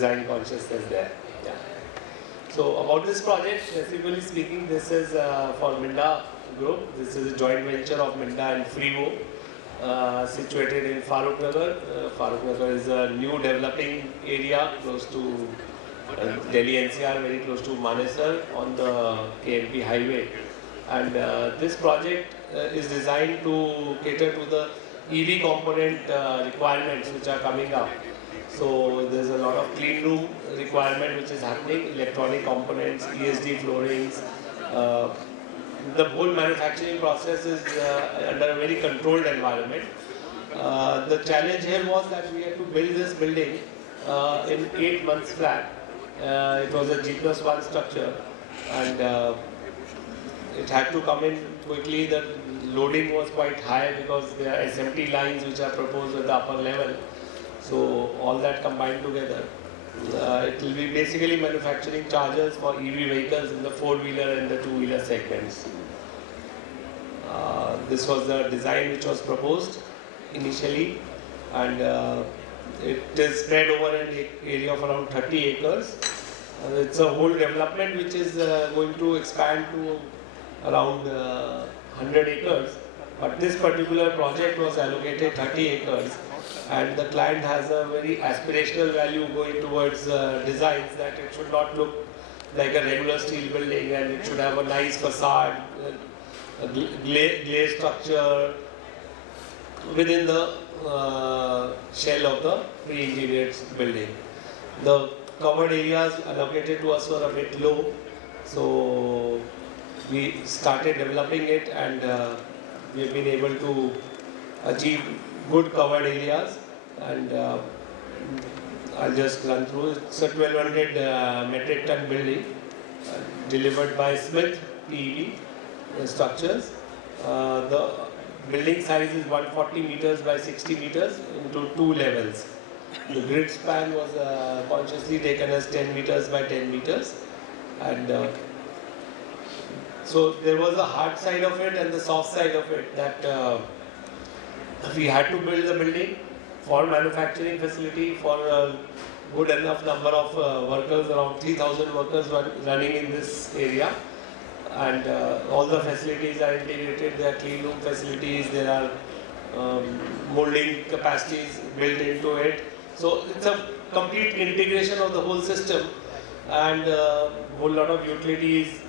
design consciousness there. Yeah. So about this project, specifically speaking, this is for Minda Group. This is a joint venture of Minda and Freevo, situated in Farooq Nagar. Farooq Nagar is a new developing area close to Delhi NCR, very close to Manesar on the KMP highway. And this project is designed to cater to the EV component requirements which are coming up. So there's a lot of clean room requirement which is happening, electronic components, ESD floorings. The whole manufacturing process is under a very controlled environment. The challenge here was that we had to build this building in 8 months flat. It was a G+1 structure, and it had to come in quickly. The loading was quite high because there are SMT lines which are proposed at the upper level. So all that combined together, it will be basically manufacturing chargers for EV vehicles in the 4-wheeler and the 2-wheeler segments. This was the design which was proposed initially, and it is spread over an area of around 30 acres. It's a whole development which is going to expand to around 100 acres. But this particular project was allocated 30 acres, and the client has a very aspirational value going towards designs that it should not look like a regular steel building, and it should have a nice facade, a glazed structure within the shell of the pre-engineered building. The covered areas allocated to us were a bit low, so we started developing it, and we've been able to achieve good covered areas. And I'll just run through. It's a 1200 metric ton building delivered by Smith PEB structures. The building size is 140 meters by 60 meters into 2 levels. The grid span was consciously taken as 10 meters by 10 meters, and so there was a hard side of it and the soft side of it, that we had to build the building for manufacturing facility for a good enough number of workers. Around 3,000 workers were running in this area, and all the facilities are integrated. There are clean room facilities, there are molding capacities built into it. So it's a complete integration of the whole system, and a whole lot of utilities,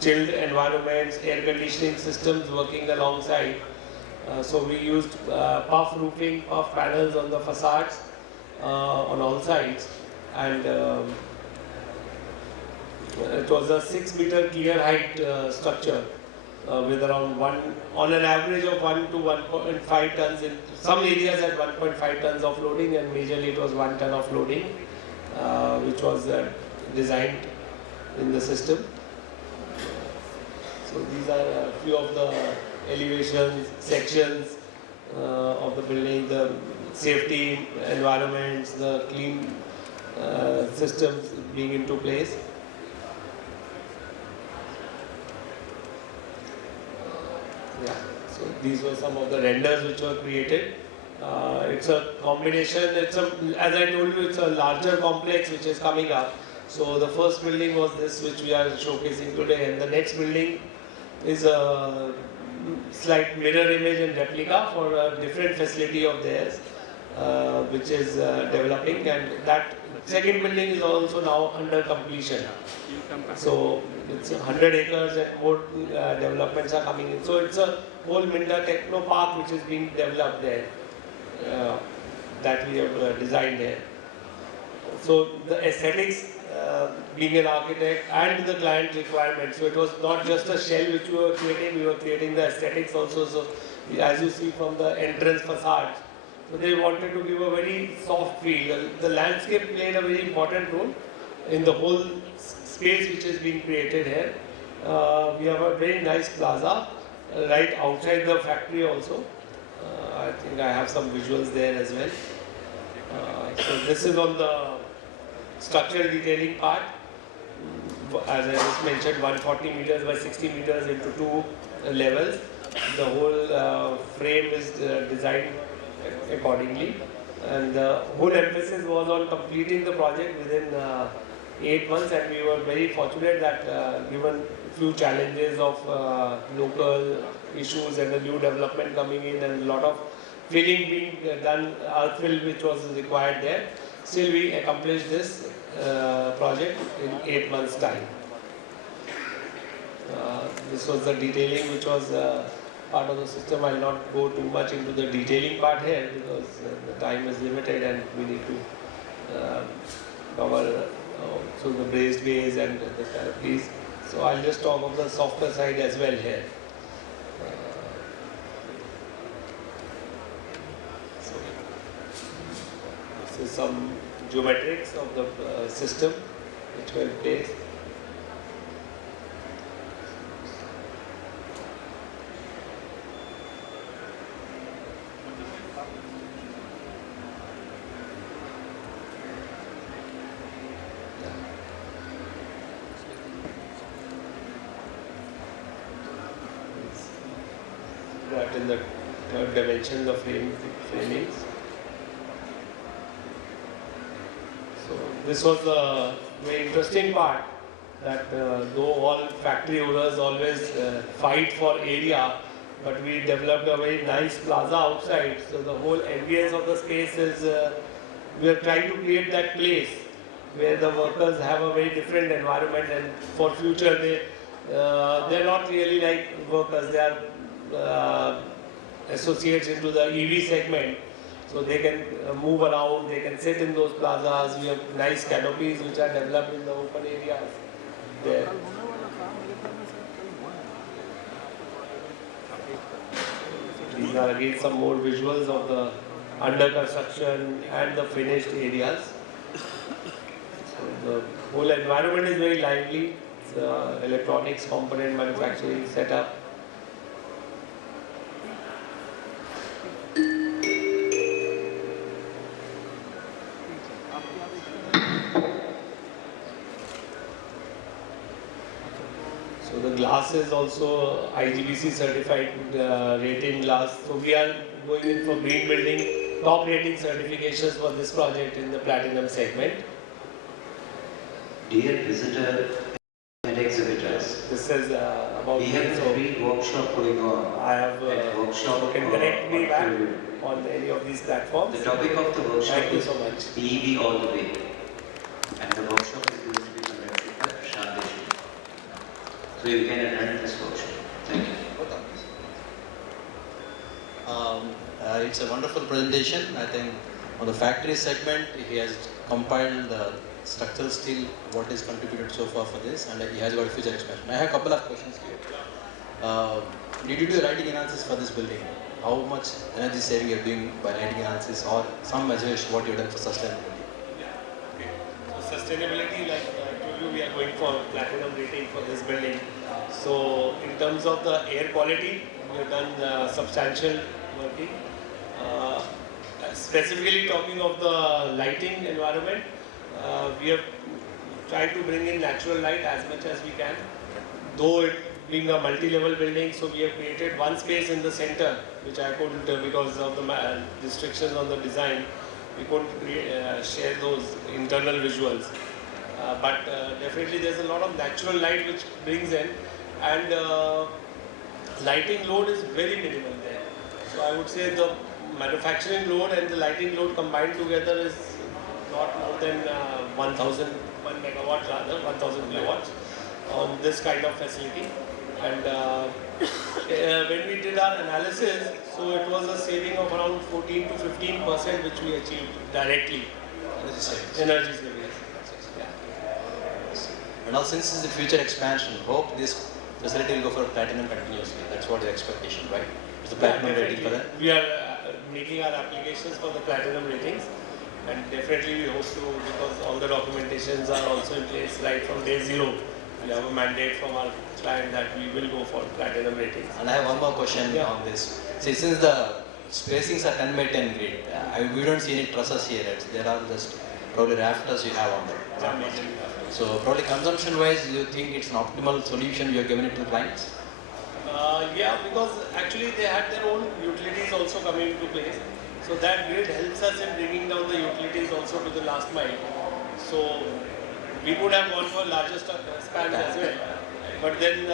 chilled environments, air conditioning systems working alongside. So we used puff roofing, puff panels on the facades on all sides, and it was a 6-meter clear height structure with around on an average of 1 to 1.5 tons. In some areas at 1.5 tons of loading, and majorly it was 1 ton of loading, which was designed in the system. So these are a few of the elevations, sections of the building, the safety environments, the clean systems being into place. Yeah, so these were some of the renders which were created. It's a combination, as I told you, it's a larger complex which is coming up. So the first building was this which we are showcasing today, and the next building is a slight mirror image and replica for a different facility of theirs, which is developing, and that second building is also now under completion. So it's 100 acres and more developments are coming in. So it's a whole Minda Techno Park which is being developed there, that we have designed there. So the aesthetics, being an architect, and the client requirements. So it was not just a shell which we were creating the aesthetics also. So as you see from the entrance facade, so they wanted to give a very soft feel. The landscape played a very important role in the whole space which is being created here. We have a very nice plaza right outside the factory also. I think I have some visuals there as well. So this is on the structural detailing part. As I just mentioned, 140 meters by 60 meters into 2 levels. The whole frame is designed accordingly. And the whole emphasis was on completing the project within 8 months, and we were very fortunate that given few challenges of local issues and the new development coming in and a lot of filling being done, earth fill which was required there, still we accomplished this project in 8 months time. This was the detailing which was part of the system. I will not go too much into the detailing part here because the time is limited and we need to cover so the brazed bays and the canopies. So I'll just talk of the softer side as well here. So this is some geometrics of the system which were placed. That in the third dimension, the framings. So this was the very interesting part, that though all factory owners always fight for area, but we developed a very nice plaza outside. So the whole ambience of the space is, we are trying to create that place where the workers have a very different environment, and for future they're not really like workers, they are associates into the EV segment, so they can move around, they can sit in those plazas. We have nice canopies which are developed in the open areas there. These are again some more visuals of the under construction and the finished areas. So the whole environment is very lively. It's electronics component manufacturing setup. So the glass is also IGBC certified rating glass. So we are going in for green building, top rating certifications for this project in the platinum segment. Dear visitor and exhibitors, this is about we have a free workshop going on. I have workshop you can connect me back on any of these platforms. The topic of the workshop Thank you is so much. EV all the way, and the workshop is going to be conducted by Shandesh. So you can attend this workshop. Thank you. It's a wonderful presentation. I think on the factory segment, he has compiled the structural steel, what is contributed so far for this, and he has got a future expansion. I have a couple of questions here. Did you do lighting analysis for this building? How much energy saving you are doing by lighting analysis, or some measures what you have done for sustainability? Okay. So sustainability, like I told you, we are going for platinum rating for this building. So in terms of the air quality, we have done substantial working. Specifically talking of the lighting environment, we have tried to bring in natural light as much as we can. Though it being a multi-level building, so we have created one space in the center, which I couldn't, because of the restrictions on the design, we couldn't share those internal visuals. But definitely there's a lot of natural light which brings in, and lighting load is very minimal there. So I would say the manufacturing load and the lighting load combined together is not more than 1 megawatt, rather 1000 kilowatts on this kind of facility. And when we did our analysis, so it was a saving of around 14 to 15% which we achieved directly. Energy savings. Yeah. And now, since it's the future expansion, hope this facility will go for platinum continuously. That's what the expectation, right? Is the platinum rating for that? We are making our applications for the platinum ratings, and definitely we hope to, because all the documentations are also in place right from day zero. We have a mandate from our client that we will go for platinum ratings. And I have one more question on this. See, since the spacings are 10 by 10 grid, we don't see any trusses here. There are just probably rafters you have on them. Yeah, so probably consumption wise, you think it's an optimal solution you have given it to clients? Yeah, because actually they had their own utilities also coming into place. So that grid helps us in bringing down the utilities also to the last mile. So we could have gone for larger spans as well. But then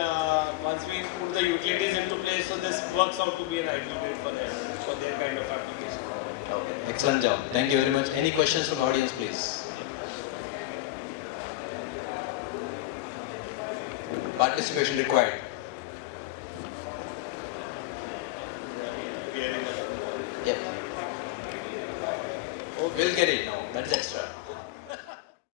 once we put the utilities into place, so this works out to be an ideal grid for them, for their kind of application. Okay. Excellent job. Thank you very much. Any questions from the audience, please? Participation required. Yep. Okay. We'll get it now. That is extra.